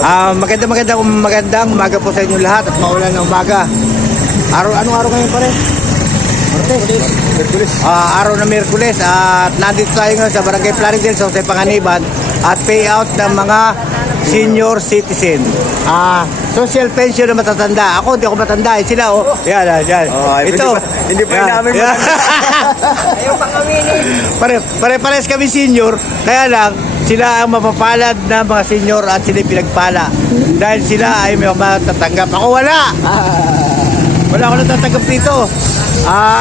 Magandang umaga po sa inyo lahat at maulan na umaga. Anong araw ngayon pare? Miyerkules. Araw na Miyerkules at nandito tayo ngayon sa Barangay Plaridel sa Panganiban at payout ng mga senior citizen. Social pension na matatanda. Ako, hindi ako matanda. Sila, oh. Yan. Ito. Hindi pa namin ayaw pa kami. Pare-pares kami senior. Kaya lang, sila ang mapapalad na mga senior at sila pinagpala. Dahil sila ay may matatanggap. Ako wala. Wala ako natatanggap dito.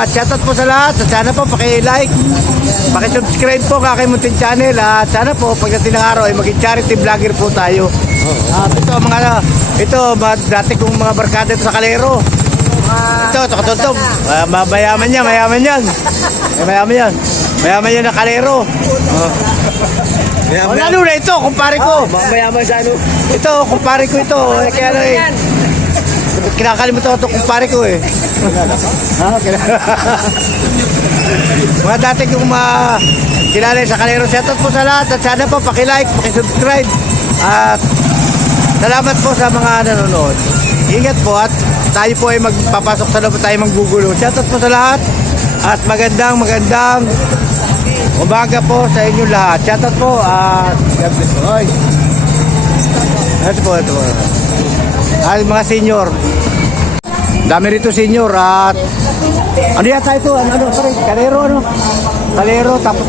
Shoutout po sa lahat. At sana po paki-like, paki-subscribe po sa aking munting channel. At sana po pagdating ng araw ay maging charity vlogger po tayo. Ito dati kong mga barkada ito sa Calero. Ito katutog. Mayaman yan. Mayaman yan na Calero. Lalo na ito, kumpare ko. Mayaman sa ano? Ito, kumpare ko ito. Kaya na kinakalimutan ko ito, kumpare ko eh. Mga dati kong kilala sa Calero. Shoutout po sa lahat at sana po paki-like, paki-subscribe. At salamat po sa mga nanonood. Ingat po at tayo po ay magpapasok sa loob, tayo manggugulo. Shoutout po sa lahat at magandang umaga po sa inyo lahat. Shoutout po at God bless po. Ito po. Mga senior. Dami rito senior at ano yata ito? Calero tapos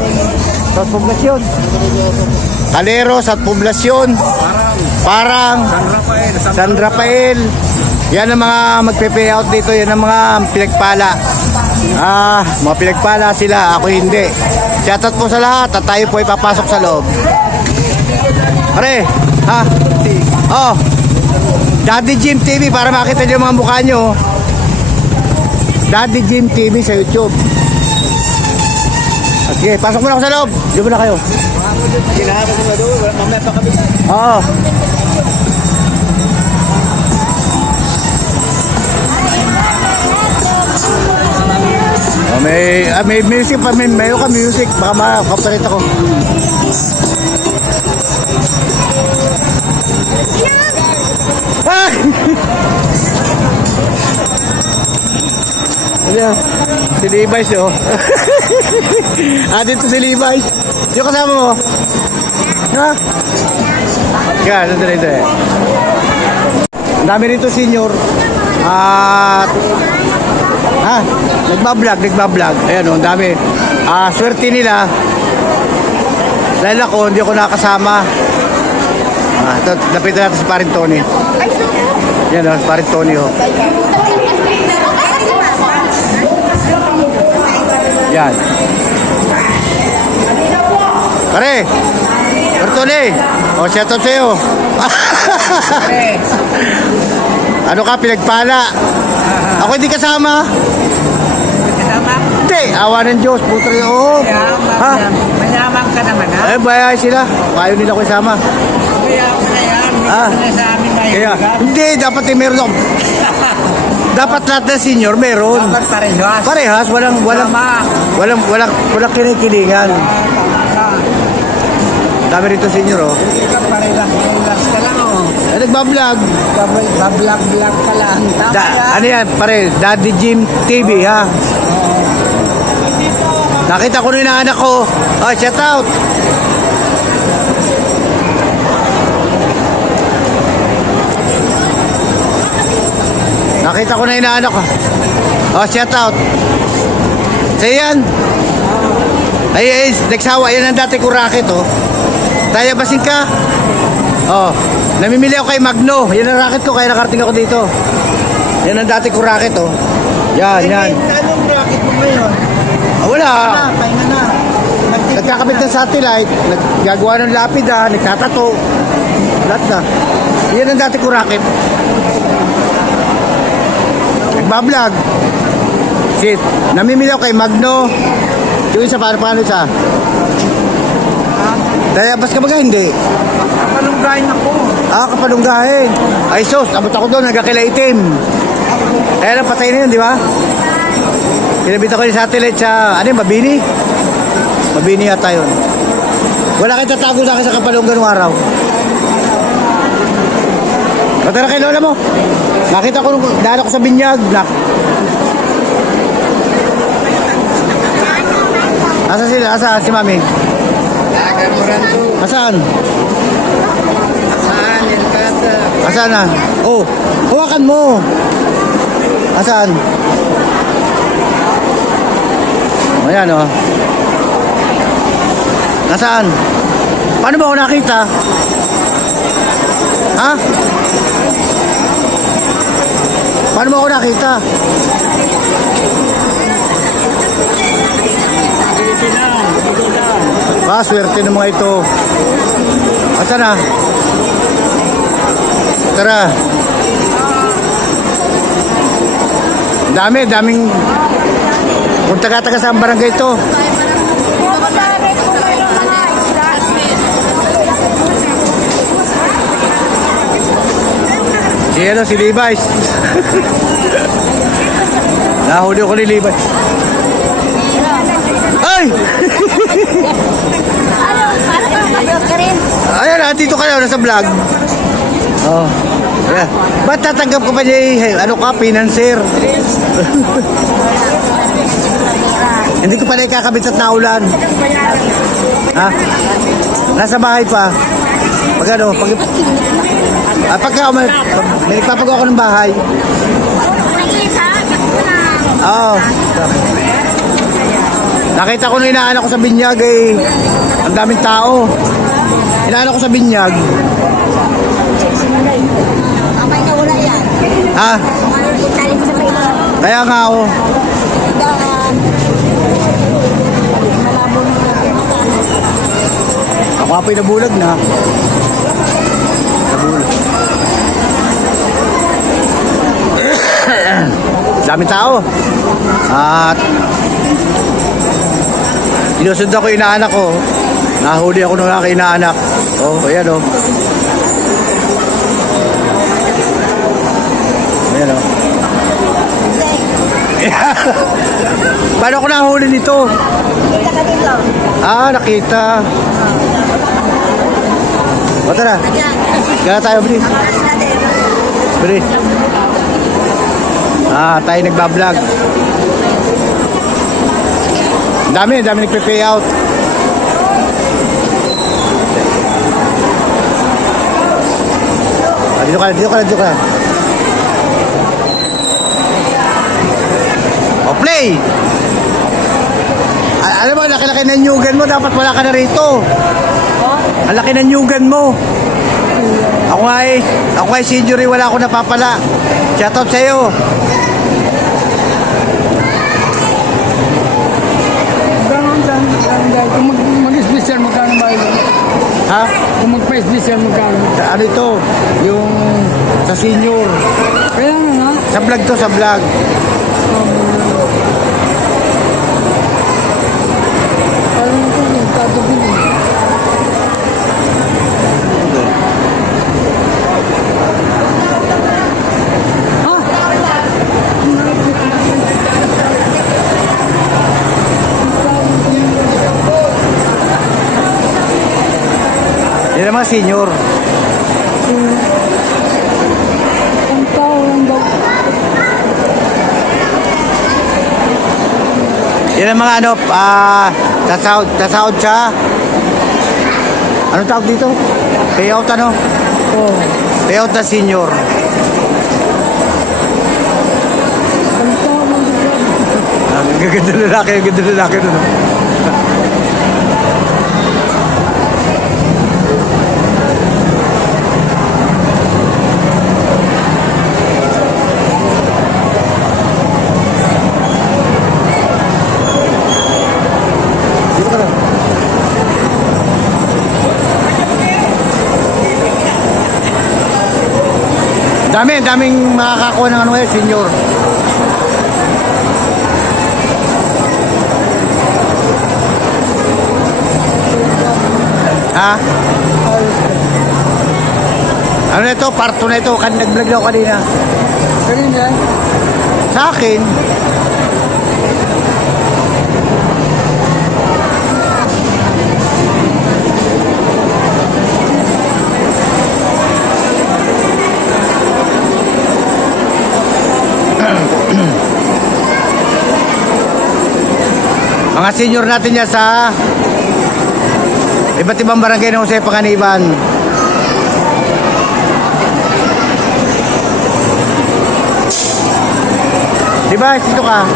poblasyon. Calero sa poblasyon. Parang San Rafael. Yan ang mga magpe-payout dito. Yan ang mga pinagpala. Mga pinagpala sila. Ako hindi. Shoutout po sa lahat at tayo po ay papasok sa loob. Pare, Daddy Jim TV para makita niyo mga mukha nyo. Daddy Jim TV sa YouTube. Okay, pasok muna ako sa loob. Diyo muna kayo. Mamaya pa kami. Oo. May music pa, meron ka music. Baka makapalit ako. Si Levi's oh. Dito si Levi's. Yung kasama mo? Ha? Yan, ito. Ang dami rito senior. At nagbablog. Ayan oh, ang dami. Swerte nila. Dahil ako, hindi ako nakasama. Ito, napitan natin si Paring Tony. Yan oh, si Paring Tony oh. Yan. Pare Tony. Shoutout sa'yo. Ano ka, pinagpala? Ako hindi kasama. Hindi, awa ng Diyos. Putra yun. Mayaman ka naman ha? Bayay sila. Ayaw nila ko isama. Mayaman na yan. Hindi sa amin Kaya, hindi, dapat meron ako. Dapat lahat ng senior meron. Dapat parehas. Parehas, walang kinikilingan. Dami rito senior oh. Parehas ka lang oh. Nagbablog. Bablog ka lang. Ano yan, pare? Daddy Jim TV ha. Nakita ko na yung anak ko. Shout out. Nakita ko na yung anak ko. Shout out. Sa yan. Ay, nagsawa. Yan ang dati ko racket oh. Tayabasin ka. Namimili ako kay Magno. Yan ang racket ko kaya nakarating ako dito. Yan ang dati ko racket oh. Yan. Anong racket mo ngayon? Wala. Pahinga na. Nagkakabit ng satellite, naggagawa ng lapida, nagtatato. Lahat na. Yan ang dati ko racket. Nagbablog. Namimili ako kay Magno. Yung isa paano isa? Tayabas ka ba hindi? Kapalunggahin ako. Kapalunggahin. Ay sus, abot ako doon, nagkakilaitim. Kaya lang patay na yun, di ba? Kinabit ako yung satellite sa, Mabini? Mabini yata yun. Wala kayo tatago sa akin sa Kapalunggan ng araw. Patara kay lola mo. Nakita ko, daan ako sa binyag. Asa sila? Asa si mami? Asaan? Asaan na? Oh, hawakan mo. Asaan? Ayan oh. Nasaan? Paano ba ako nakita? Ha? Paano ba ako nakita? Swerte ng mga ito. Asan na? Tara. Daming kung taga-taga sa barangay ito. Si Levi's. Nahuli ko ni Levi's. Ay! Ayan, dito ka na, nasa vlog. Oh. Yeah. Ba't tatanggap ko pa niya ano ka, financer? Hindi ko pala ikakabit at naulan. Ha? Nasa bahay pa. Pag ano, pagka may ipapagawa ko ng bahay. Oo. Nakita ko na inaanak ko sa binyag eh. Ang daming tao. Inaanak ko sa binyag. Okay na wala yan. Ha? Talim sa pila. Kaya nga ako. Malabo na Ako apoy nabulag na. Nabulag. Daming tao. At inusundan ko yung inaanak ko. Nahuli ako nung aking inaanak. Oh, ayan oh. Ayan oh. Paano ako nahuli nito? Kita ka dito. Ah, nakita. O tara. Kaya tayo, bilis. Bilis. Ah, tayo nagbablog. Dami nagpe-pay out. Dito ka. O, play! Alam mo, laki-laki ng nyugan mo, dapat wala ka na rito. Ang laki ng nyugan mo. Ako nga si Jury, wala ako napapala. Shoutout sa'yo. Kung mag-special, magkano ba ito? Ha? Kung mag-special, magkano? Ano ito? Yung sa senior. Kaya nga. Sa vlog to, sa vlog. Parang ito, nagtatapin eh. Yan ang mga senior. Ang tao lang daw. Yan ang mga ano, tasahod siya. Anong tawag dito? Payout ano? Oo. Payout na senior. Ang tao lang daw. Ang gaganda lalaki nun. Dito ka lang. Daming makakakuha ng ano eh, senior. Ha? Ano na ito? Part 2 na ito. Nag-vlog na ako kanina. Kanina, Sa akin, Mga senior natin yan sa iba't ibang barangay ng Jose Panganiban. Diba? Dito ka.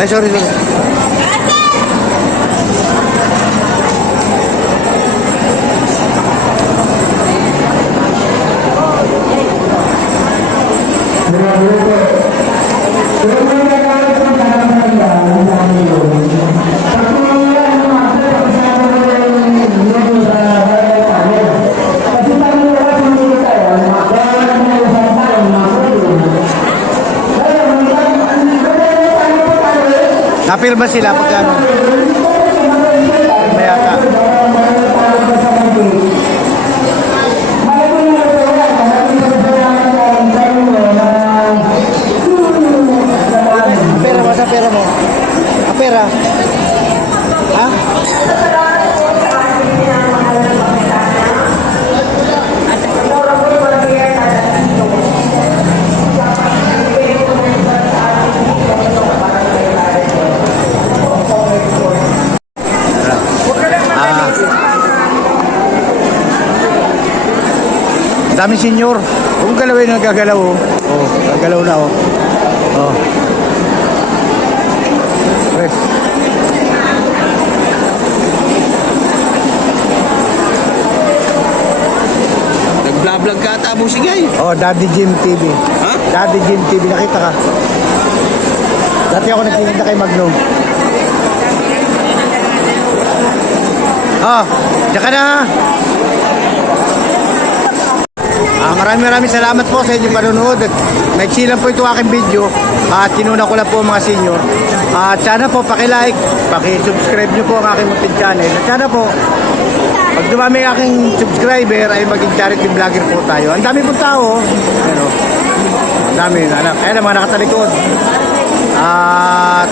Ay, sorry. Napirma sila pagkano? Mayata. Pera mo, sa pera mo. Pera. Ha? Dami senior. Kung galawin na gagalaw, oh. Oh, gagalaw na, oh. Oh. Press. Nag-vlog ka ata mo sigay. Oh, Daddy Jim TV. Ha? Daddy Jim TV, nakita ka. Dati ako nagtitinda kay Magnum. Oh, diyan ka na. Maraming salamat po sa inyong panonood. Naiksi lang po ito aking video at kinuna ko lang po mga senior. At sana po paki-like, paki-subscribe nyo po ang aking munting channel. At sana po, pag dumami ang aking subscriber ay maging charity vlogger po tayo. Ang dami po tao. Ano, ang dami. Kaya naman nakatalikod. At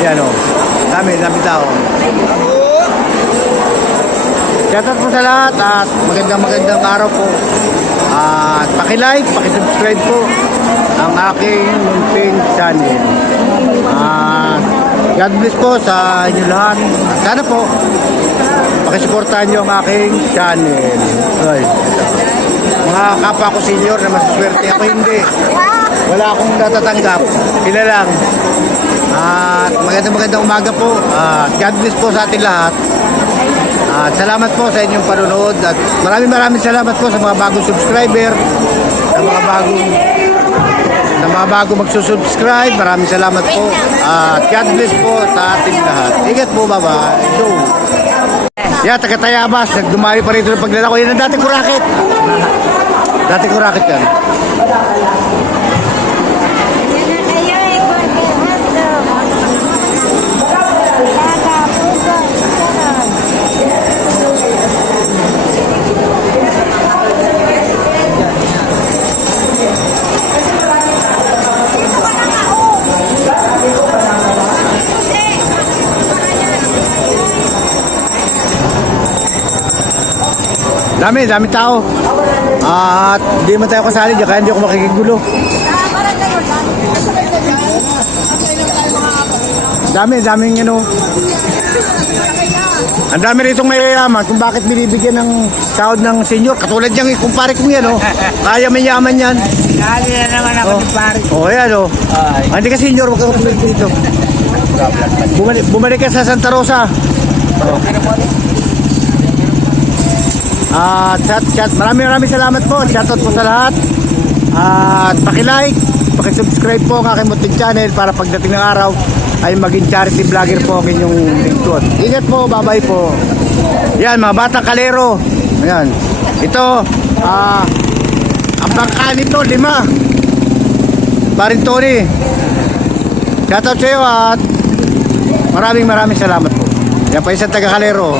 yan o. Dami tao. Shoutout po sa lahat at magandang araw po. At paki-like, paki-subscribe po ang aking munting channel. At God bless po sa inyo lahat. At sana po pakisuportahan nyo ang aking channel. Ay, mga kapwa ko senior na masaswerte, ako hindi. Wala akong natatanggap. Sila lang. At magandang umaga po. At God bless po sa ating lahat. At salamat po sa inyong panonood at maraming salamat po sa mga bagong subscriber, sa mga bagong magsusubscribe. Maraming salamat po at God bless po sa ating lahat. Ingat po, bye-bye. Yeah, taga Tayabas, nagdumayo pa rito ng paglalako. Yan ang dati ko racket. Dati ko racket yan. Dami tao. At hindi man tayo kasali dyan, kaya hindi ako makikigulo. Daming ano. Ang dami ritong mayayaman kung bakit binibigyan ng sahod ng senior. Katulad niyang kumpare kong yan, oh. Kaya may yaman yan. Nali na naman ako ni pare. Oh, yan, oh. Hindi ka senior, wag ka katulad dito. Bumalik ka sa Santa Rosa. Oh. Chat. Maraming salamat po. Shoutout po sa lahat. At paki-like, paki-subscribe po ang aking munting channel para pagdating ng araw ay maging charity vlogger po ang inyong lingkod. Ingat po, bye-bye po. Yan, mga batang kalero. Ayan. Ito, ang bangka nito, 5. Parin Tony. Shoutout sa iyo at maraming salamat po. Yan pa isang taga kalero.